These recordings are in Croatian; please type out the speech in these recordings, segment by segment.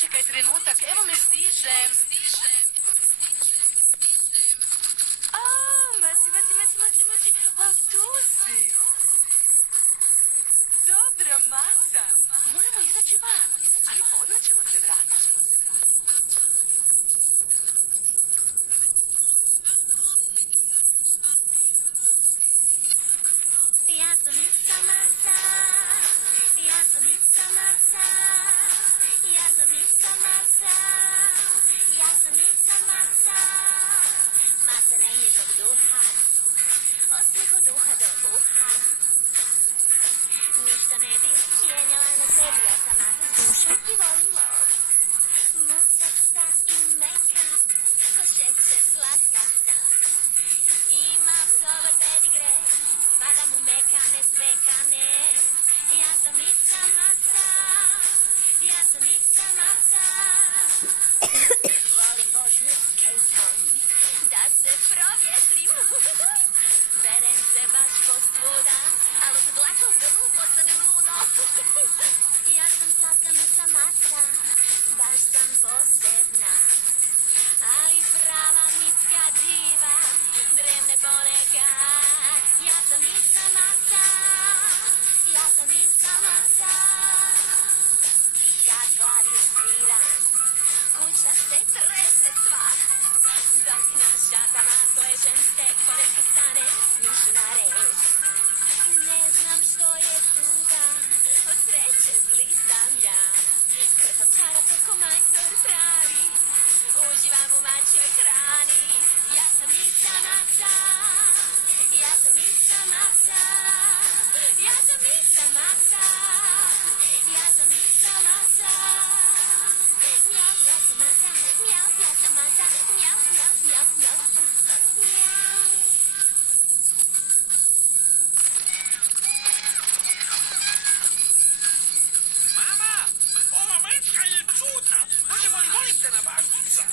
Sačekaj trenutak, evo me stižem. Maci. O, tu si. Dobro, Maca. Moramo izaći van, ali odmah ćemo se vratiti. Ja sam Ica Maca, ja sam Ica Maca, ja sam Ica Maca, ja sam Ica Maca. Maca najnižog duha, od svih od uha do uha. Ništa ne bi mijenjala na sebi, ja sam Maca s dušom i volim lov. Musasta i meka, ko šećer slatka sam. Imam dobar pedigre, spadam u mekane, spekane. Ja sam Ica Maca, ja sam Ica Maca. Volim vožnju skejtom, da se provjetrim. Berem se baš posvuda, ali od dlaka u grlu postanem luda. Ja sam slatka Ica Maca, baš sam posebna. Ali prava mitska diva dremne ponekad. Ja sam Ica Maca, ja sam Ica Maca. Kad klavir sviram, kuća se trese sva. Dok na šatama kležem stek, ponekad stanem mišu na red. Ne znam što je tuga, od sreće blisam ja. Krtočara preko majstor pravi, uživam u mačjoj hrani. Ja sam Ica Maca, ja sam Ica Maca, ja sam Ica Maca, ja sam Ica Maca. Mjau, ja sam Maca, mjau, ja sam Maca, mjau, mjau, mjau, mjau, mjau. Mama, ova mačka je čudna. Možemo li molim te na baštica?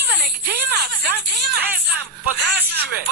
Ivane, gdje je Maca? Ne znam, potražit ću je.